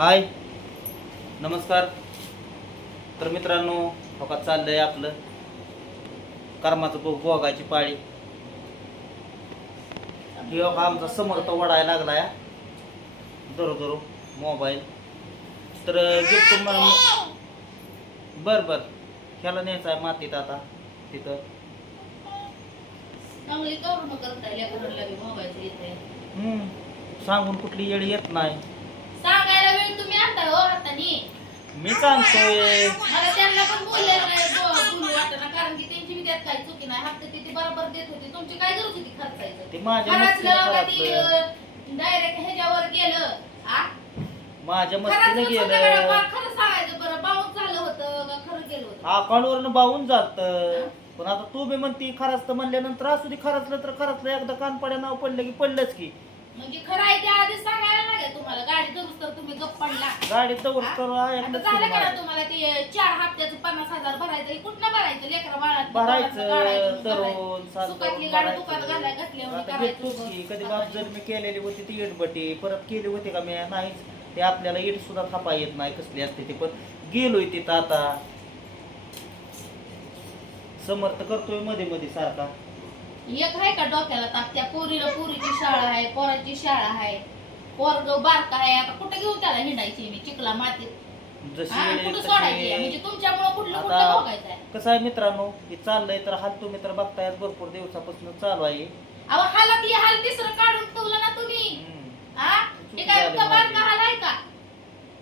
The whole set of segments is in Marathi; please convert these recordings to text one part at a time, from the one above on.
हाय नमस्कार. तर मित्रांनो हो चाललंय आपलं कर्माचं भोगायची पाळी. ही हो आमचा समोर तो वडायला लागला या दरो मोबाईल. तर गिफ्ट बर बर ह्याला न्यायचं आहे मातीत आता तिथं. सांगून कुठली येड येत नाही. सांगायला वेळ तुम्ही आणता हो हातानी. मी सांगतोय मला त्यांना पण बोललेलं नाही बोलू वाटना, कारण की त्यांची बी त्यात काही चुकी नाही. हप्ते ती बरोबर देत होती. तुमची काय गरज होती खर्चायचं? ते माझ्या मस्तीनं डायरेक्ट ह्याच्यावर गेलं. माझ्या मस्तीनं गेलं. खरं सांगायचं बरं, बाउन्स झालं होतं का खरं गेलं होतं? अकाउंटवरनं बावून जात. पण आता तू बी म्हणती खरंच तर म्हणल्यानंतर असू दे. खरंचलं तर खरंचलं. एकदा कान पड्या नाव पडलं की पडलंच की. म्हणजे खरं आहे त्या आधी सांगायला लागेल तुम्हाला. गाडी दुरुस्त तर तुम्ही गप्प पडला. गाडी दवड करू आता झालं का ना तुम्हाला ते 4 हप्त्याचं 50,000 भरायचं? कुठनं भरायचं? लेकरा बाळात भरायचं तरुण सुखातली गाडी दुकान घालाय घातल्यावर करायचं. कधी बाप जर मी केलेली होती ती इटबटी परत केली होती का मी? नाहीच. ते आपल्याला इट सुद्धा थापा येत नाही कसली असते ती. पण गेलोय तिथं आता. समर्थ करतोय मध्ये मध्ये सारखा. एक आहे का डोक्याला ताप? त्या पोरीची शाळा आहे, पोराची शाळा आहे, पोरग बारका आहे. आता कुठे घेऊन त्याला हिंडायची मी चिखला मातीत? कुठं सोडायची? म्हणजे तुमच्यामुळे कुठलं भोगायचं आहे? कसं आहे मित्रांनो, हे चाललंय तर हाल तुम्ही तर बघतायच भरपूर दिवसापासून चालू आहे. अहो हालातली हाल तिसरं काढून ठेवलं ना तुम्ही. हे काय बारका हाल आहे का?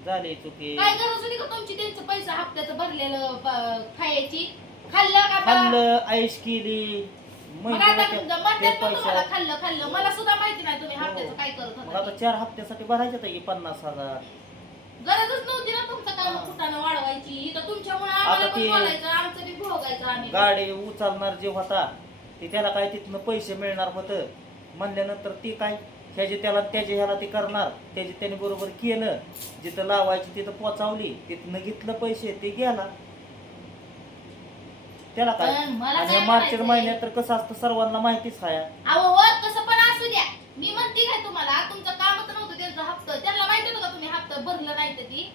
झाली चुकी. काय गरज होती का तुमची त्यांचं पैसा हप्त्याचं भरलेलं खायची? खाल्लं का? खाल्लं, ऐश केली. खाल्लं मला सुद्धा माहिती नाही तुम्ही हप्त्याचं काय करत होता. आता 4 हप्त्यासाठी भरायचं की 50,000. गरजच नव्हती ना तुमचं काम कुठानं वाढवायची. इथं तुमच्यामुळे आम्हाला पण बोलायचं, आमचं बी भोगायचं आम्ही. गाडी उचलणार जे होता ते त्याला काय तिथनं पैसे मिळणार होतं म्हणल्यानंतर ती काय ह्याचे त्याला त्याचे ह्याला ते करणार. त्याचे त्याने बरोबर केलं. जिथं लावायची तिथं पोचावली. तिथनं घेतलं पैसे ते गेला. त्याला काय? आणि मार्च महिन्यात तर कसं असतं सर्वांना माहितीच आहे. अहो कसं पण असू द्या, मी म्हणते काय तुम्हाला, तुमचं कामच नव्हतं त्यांचं हप्ता. त्यांना माहिती होतं का तुम्ही हप्ता भरलं नाही तर ती?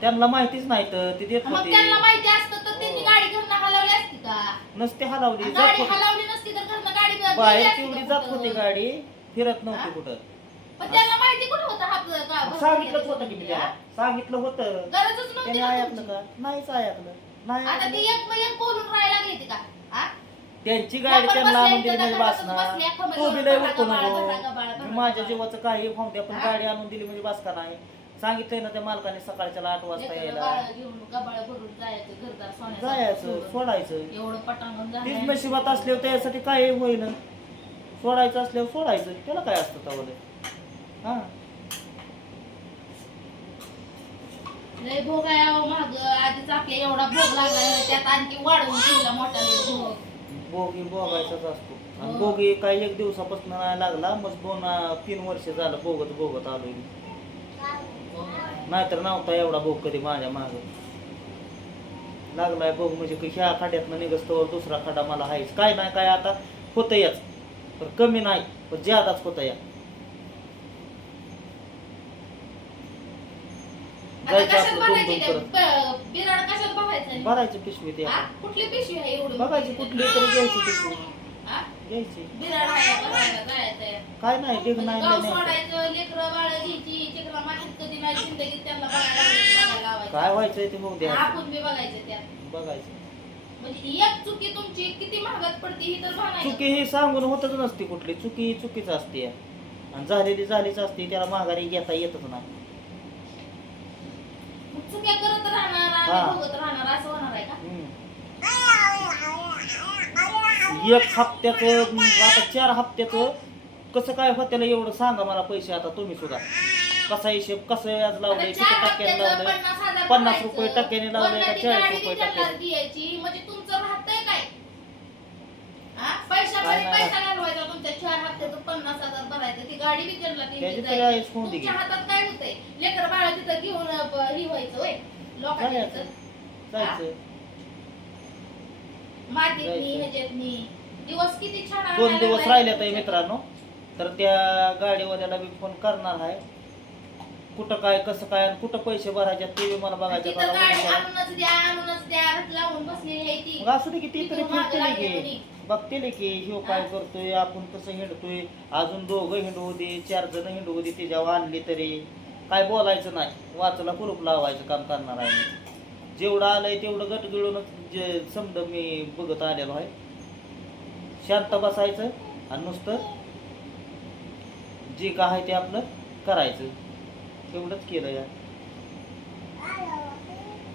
त्यांना माहितीच नाही तर ते देत मग होते. त्यांना माहिती असतं तर त्यांनी गाडी घरनं हलवली असती का? नसते हलवली. गाडी हलवली नसती तर घरनं गाडी बाहेर तेवढी जात होती गाडी, फिरत नव्हती कुठं. पण त्यांना माहिती कुठं होतं हप्ता? सांगितलंच होतं की मी त्याला. सांगितलं होतं. गरजच नव्हती. त्याने ऐकलं का? नाहीच ऐकलं. नाही. आता ती एक बोलून राहायला लागली का? त्यांची गाडी त्यांना आणून दिली म्हणजे वासना. तू बी लय उठतो नको. माझ्या जीवाचं काही होऊन द्या पण गाडी आणून दिली म्हणजे वासका नाही. सांगितलंय ना त्या मालकाने सकाळच्या 8 वाजता यायला. जायचं सोडायचं. एवढं पटांगण तीच झालं. नशिबात असल्यावर त्यासाठी काय होईल. सोडायचं असल्यावर सोडायचं. त्याला काय असतं तवले. हा लय भोग आहे माग. आधीच आपल्या एवढा भोग लागला, त्यात आणखी वाढवून ठेवला मोठा लय भोग. भोगी भोगायचाच असतो. आणि भोगी काही 1 दिवसापासून नाही लागला. मग 2-3 वर्ष झालं भोगत आलोय. नाहीतर नव्हता एवढा भोग कधी माझ्या माग लागलाय. भोग म्हणजे ह्या खड्यातनं निघस्तवर दुसरा खडा मला हायच. काय नाही काय आता होतं याच. पण कमी नाही पण ज्यादाच होतं या. भरायची पिशवी ते कुठली पिशवी आहे एवढी? बघायची कुठली तरी घ्यायची पिशवी घ्यायची. काय नाही डिग नाही काय व्हायचंय ते मग द्या बघायचं. म्हणजे एक चुकी तुमची किती महागात पडते ही तर म्हणायचं. चुकी ही सांगून होतच नसते. कुठली चुकी चुकीच असते आणि झालेली झालीच असते. त्याला माघारी घेता येतच नाही. चुक्या करत राहणार आणि भोगत राहणार असं होणार आहे का? 1 हप्त्याचं आता 4 हप्त्याचं कसं काय होत्याला एवढं सांगा मला पैसे. आता तुम्ही सुद्धा कसा हिशेब कसं व्याज लावलंय, किती टक्क्याने लावलंय, 50 रुपये टक्क्याने लावलंय का 40 रुपये टक्क्याने? म्हणजे तुमचं राहतंय काय? पैसा घालवायचा तुमच्या 4 हप्त्याचं 50,000 भरायचं. ती गाडी बी त्यांना तुमच्या हातात काय होतंय? लेकर बाळा तिथं घेऊन ही व्हायचं होय लोकांच्या जायचं. मातीतनी ह्याच्यातनी दिवस किती छान. 2 दिवस राहिल्यात मित्रांनो. तर त्या गाडीवाल्याला बी फोन करणार आहे. कुठं काय कसं काय आणि कुठं पैसे भरायचे ते बी मला बघायचं तिथं गाडी आणूनच द्या रथ लावून बसलेली आहे ती. मग असू दे की ती तरी तिथून मागं फिरते लागले की कोणी. बघते की ह्यो काय करतोय आपण कसं हिंडतोय अजून दोघं हिंडवू दे 4 जण हिंडवू दे त्याच्यावर आणली तरी काय बोलायचं नाही वाचला कुलूप लावायचं काम करणार आहे मी. जेवढं आलंय तेवढं गट गिळूनच जे समजा मी बघत आलेलो आहे. शांत बसायचं आणि नुसतं जे काय आहे ते आपलं करायचं एवढंच केलं या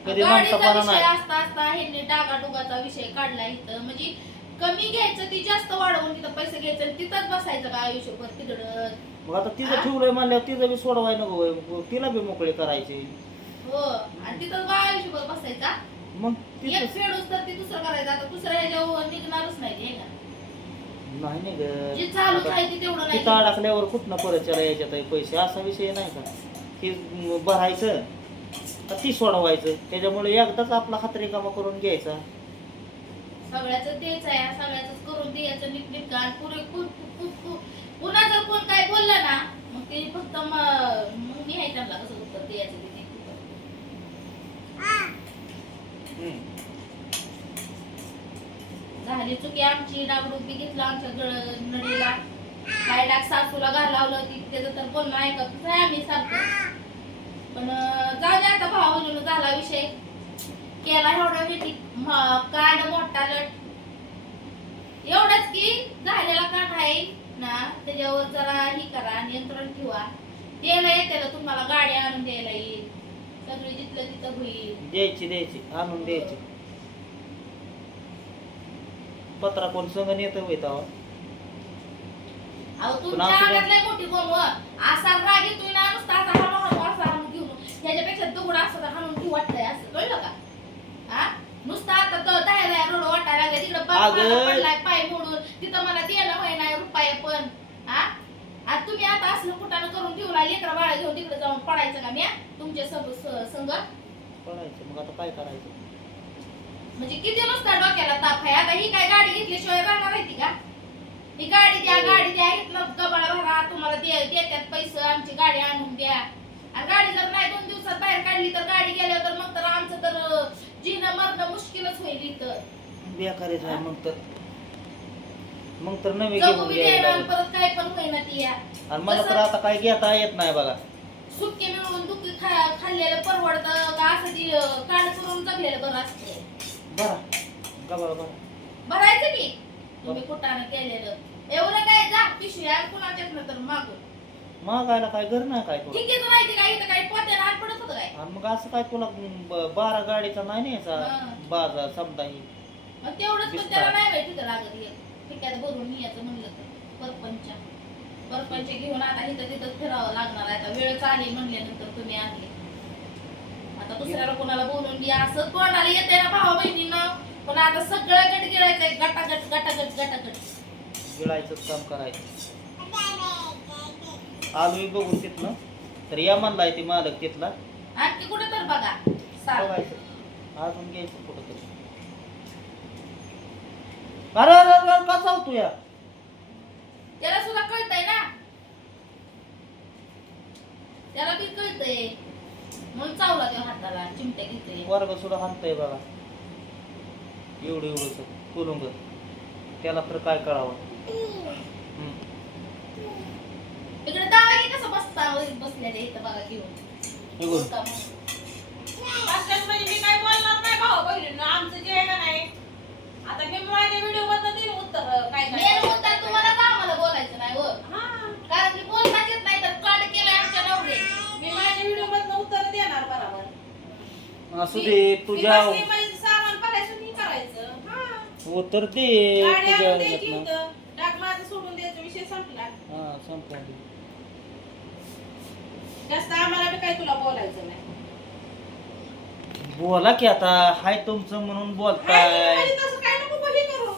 कधी गाडीचा म्हणता विषय नाही. असता असता ह्यांनी डागाडुगाचा विषय काढला इथं म्हणजे कमी घ्यायचं ती जास्त वाढवून तिथं पैसे घ्यायचं आणि तिथंच बसायचं का आयुष्यभर तिकडं. मग आता तिचं ठेवलंय म्हणल्यावर तिचं बी सोडवाय नको होय. तिला बी मोकळे करायचे हो आणि तिथंच बा आयुष्यभर बसायचा. मग एक तिथं फेडूस तर ती दुसरं करायचं आता दुसऱ्या ह्याच्यावर निघणारच नाही ते ना. नाही नाही जे चालूच ग आहे ते तेवढं नाही. तिथं अडकल्यावर कुठनं परत त्याला याच्यात आहे पैसे असा विषय नाही का की भरायचं का ती सोडवायचं त्याच्यामुळे एकदाच आपला हात रिकामा करून घ्यायचा. सगळ्याच द्यायचं आहे सगळ्याच करून द्यायचं नीटनीटकं आणि पुन्हा जर कोण काय बोललं ना मग ते फक्त मग मी आहे त्यांना कसं उत्तर द्यायचं ते झाली चुकी आमची डागडूक बी घेतला आमच्या नडीला काय डाग सासूला घालावलं ती त्याचं तर बोलणं ऐकतच आहे आम्ही सारखं. पण जाऊ दे आता भावाबहिणीनं झाला विषय केला एवढा वेटी कांड मोठा लट एवढंच की झालेला कांड आहे ना त्याच्यावर जरा ही करा नियंत्रण ठेवा. द्यायला येते तुम्हाला गाडी आणून द्यायला येईल सगळी जिथलं तिथं होईल द्यायची आणून द्यायची. पत्रा कोण संग नेत होय तेव्हा अहो तुमच्या अंगात लय मोठी गोम असा राग येतोय ना नुसता असा हळूहळू असा हाणून घेऊन त्याच्यापेक्षा दगड असं तर हाणून घेऊ वाटतंय असं कळलं का. हा नुसता आता तो दह्या रोड वाटायला लागले तिकडं पडलाय पाय मोडून तिथं मला देणं होय नाही रुपये पण. हा आणि तुम्ही आता असलं कुठानं करून ठेवला लेकरा बाळा घेऊन तिकडे जाऊन पडायचं का म्या तुमच्या संग पडायचं. मग आता काय करायचं म्हणजे किती नुसता डोक्याला ताप आहे. आता ही काय गाडी घेतल्याशिवाय राहणार आहे ती का. ही गाडी द्या इथलं गबाळा भरा तुम्हाला देत्यात पैसे आमची गाडी आणून द्या आणि गाडी जर नाही 2 दिवसात बाहेर काढली तर गाडी गेल्यावर तर मग तर आमचं तर जीणं मरणं मुश्किलच होईल इथं. बेकारीच आहे मग तर नवी जगू घेऊन बी घ्यायला देणार लागेल. परत काय पण होईना ती या आणि मला तर आता काय घेता येत नाही बघा. सुटके मिळून दुखी खाल्लेलं परवडतं का असं ती काढ करून जगलेलं बरं असते. बरा गबाळ बरा भरायचं की तुम्ही कुठानं केलेलं एवढं काय जा पिशव्या कुणाच्यात तर मागून मागायला काय घर नाही काय तुला. ठीक आहे माहिती काय इथं काय पोत्यानं आत पडत होतं काय. आणि मग असं काय तुला 12 गाडीचा नाही न्यायचा हा. बाजार समजा ही मग तेवढंच पण त्याला नाही माहिती तिथं लागत ठिकाण भरून न्यायचं म्हणलं तर परपंच घेऊन आता इथं तिथं फिरावं लागणार आहे. आता वेळ चालेल म्हणल्यानंतर तुम्ही आणले आता दुसऱ्याला कोणाला बोलून घ्या असं कोणाला येते ना भावा बहिणीनं. पण आता सगळं गट गिळायचंय गटागट गिळायचंच काम करायचं. आलोय बघून तिथनं तर या म्हणलाय ते मालक तिथला आणखी कुठं तर बघा सारं. बघायचं अजून घ्यायचं कुठं तरी. अरे का चावतो या त्याला सुद्धा कळतंय ना त्याला बी कळतंय म्हणून चावला त्या हाताला चिमट्या घेतोय. वर्ग सुद्धा हाणतंय बघा एवढं कुलुंग त्याला तर काय करावं. इकडे दावा की कसं बसलेले इथं बघा घेऊन. म्हणजे मी काय बोलणार नाही भाऊ बहिणींना आमचं जे आहे का नाही आता मी माझ्या व्हिडिओ मधनं देईन उत्तर काय मेन मुद्दा तुम्हाला का आम्हाला बोलायचं नाही हो कारण की बोलताच येत नाही तर काढ केलंय आमच्या नवरे. मी माझ्या व्हिडिओ मधनं उत्तर देणार बरोबर. असू दे तुझ्या मी बसली सामान करायचं मी करायचं उत्तर दे गाडी तुझ्या आणून द्यायची ह्याच्यातनं. इथं. डाग माझं सोडून द्यायचा विषय संपला. हा संपला. जास्त आम्हाला बी काही तुला बोलायचं नाही. बोला की आता हाय तुमचं म्हणून बोलताय. आणि तसं काय नको बही करू.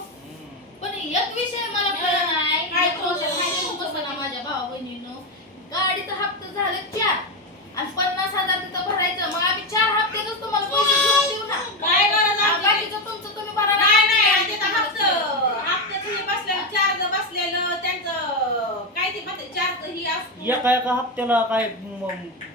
पण एक विषय मला कळला नाही काय माहिती बसला ना माझ्या भावा बहिणीनं गाडीचा हप्ता झालं 4 आणि 50,000 तिथं भरायचं. मग आम्ही 4 हप्त्यातच तुम्हाला पैसे घेऊन देऊ ना. काय गरज आहे? बाकीचं तुमचं तुम्ही भरा. नाही तिथं हप्त्याचं हे बसलेलं 4 बसलेलं त्यांचं काय ते म्हणते 4 चार्ज ही असतो. एका एका हप्त्याला काय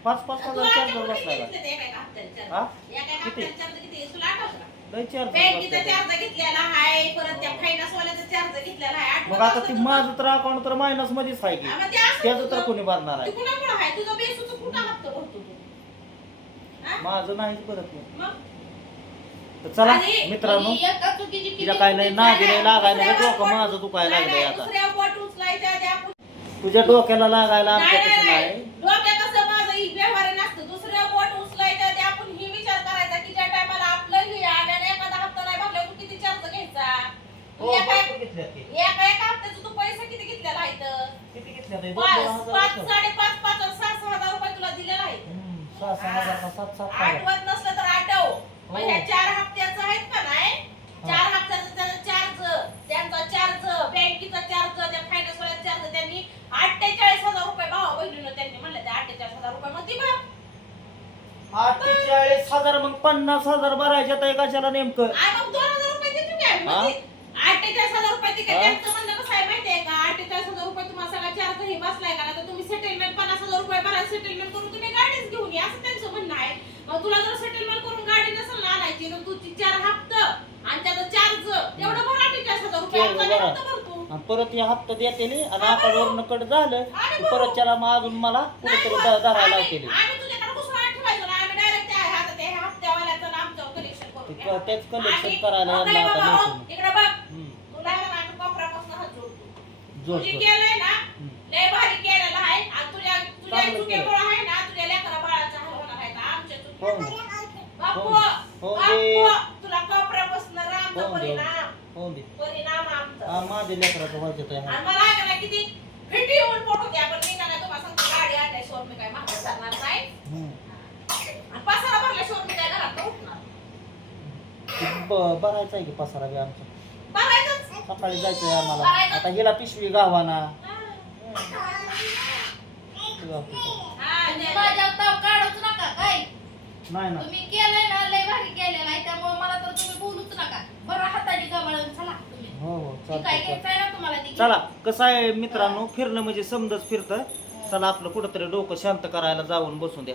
5,000 तुला चार्ज किती बसलाय घेतले ते एका हप्त्याला हा? चार्ज? एका किती? हप्त्याला चार्ज किती? तुला आठवतं का? लय चार्ज बँकेचा बसलाय. चार्ज घेतलेला आहे, परत त्या फायनान्स वाल्याचा चार्ज घेतलेला आहे. मग आठवत आता असलं ती तर माझं तर अकाउंट तर मायनस मध्येच आहे की हा, मग ते असं त्याचं तर तुझं- कोणी भरणार तू आहे कुणाकडं आहे? तुझं बेसूचं कुठं हप्ता भरतो तू? हा? माझं नाहीच भरत नाही. मग? तर चला आणि मित्रांनो आणि एका चुकीची किती तिला काय नाही चुकी नादी झाल्या. नाही लागायला दुसऱ्या डोकं बोट- माझं दुखायला नाही, लागलंय नाही, आता दुसऱ्या बोट उचलायच्या आधी आपण तुझ्या डोक्याला लागायला आमच्या नाही, तसं नाही, नाही डोक्यात कसं माझं ही व्यवहार नसतं. दुसऱ्या बोट उचलायच्या आधी आपण ही विचार करायचा की ज्या टायमाला आपलं ही आल्याने एखादा हप्ता नाही भरला तू किती चार्ज घ्यायचा. तू हो, एका भरपूर घेतल्यात की. एका हप्त्याचं तू पैसे किती घेतलेला आहे इथं? किती घेतल्यात हे? 5, 2,000 5, 5.5, 5 आणि 6 हजार रुपये तुला दिलेला आहे. 6,000 का 7,000 आठवत नसलं तर आठव. मग हो. ह्या 4 हप्त्याचं आहेत का नाही? 4 हप्त्याचं त्याचं चार्ज, त्यांचा चार्ज, बँकेचा चार्ज, त्या फायनान्स वाल्याचा चार्ज त्यांनी 48,000 रुपये भावा बहिणीनं त्यांनी म्हणलं ते 48,000 रुपये मग ती भर. 48,000 मग 50,000 भरायच्यात आहे कशाला नेमकं आणि मग 2,000 रुपये देतो काय? हा? मग ते 48,000 रुपये ते काय हा? त्यांचं म्हणणं कसं आहे माहितीये का? 48,000 रुपये तुम्हाला सगळा चार्ज हे बसलाय का? तर तुम्ही सेटलमेंट 50,000 रुपये भरा, सेटलमेंट करून तुम्ही गाडीच घेऊन या असं त्यांचं म्हणणं आहे. मग तुला जर सेटलमेंट करून गाडी नसेल ना आणायची तर तुझी 4 हप्ता आणि त्याचं चार्ज तेवढं भरा 48,000 रुपये तेवढं आमचा भरा. हप्ता भरतो. आणि परत या हप्ता देतेली आणि अकाउंटवरनं कट झालं की परत त्याला मग अजून मला कुठेतरी धरायला लावतेली आम्ही तुझ्याकडे घुसवायला ठेवायचो ना, आम्ही डायरेक्ट त्या आता त्या हप्त्यावाल्याचं आणि आमच्यावर कलेक्शन करून घ्या. तेच कलेक्शन आणि करायला बघ यांना रे आता बाबा, नाही इकडं बघ. हम्म. तुला आहे ना आम्ही कोपऱ्यापासून हात जोडतो. जोड तुझी जोड. केलंय ना, हम्म. लय भारी केलेलं आहे आणि तुझ्या चांगलं चुकीमुळे आहे ना, तुझ्या लेकरा बाळाचा हाल होणार आहे का? आमच्या हो चुकीमुळे. ना. बापू, हो दे. बापू, तुला कोपऱ्यापासून रामचा हो दे. परिणाम हो दे परिणाम आमचा. हा माझ्या लेकराचं व्हायचं आहे आणि मला आहे का किती फिटी होऊन पोट होते आपण मी काय तुम्हाला सांगतो गाडी आणल्याशिवाय मी काय मागं जाणार नाही हम्म. आणि पसारा भरल्याशिवाय मी काय घरात नाही उठणार. भरायचं आहे की पसारा बी आमचा बघायचंच. सकाळी जायचंय आम्हाला आता हिला पिशवी गावाना हा, तुम्ही माझ्यावर ताव काढूच नका काय. नाही ना तुम्ही केलंय ना लय भारी केलेलं आहे त्यामुळे मला तर तुम्ही बोलूच नका. बरं हाताने गबाळून चला तुम्ही. हो हो ती काय चालतंय घ्यायचंय ना तुम्हाला ती चला कसं आहे मित्रांनो फिरणं म्हणजे समजच फिरतं चला आपलं कुठंतरी डोकं शांत करायला जाऊन बसून द्या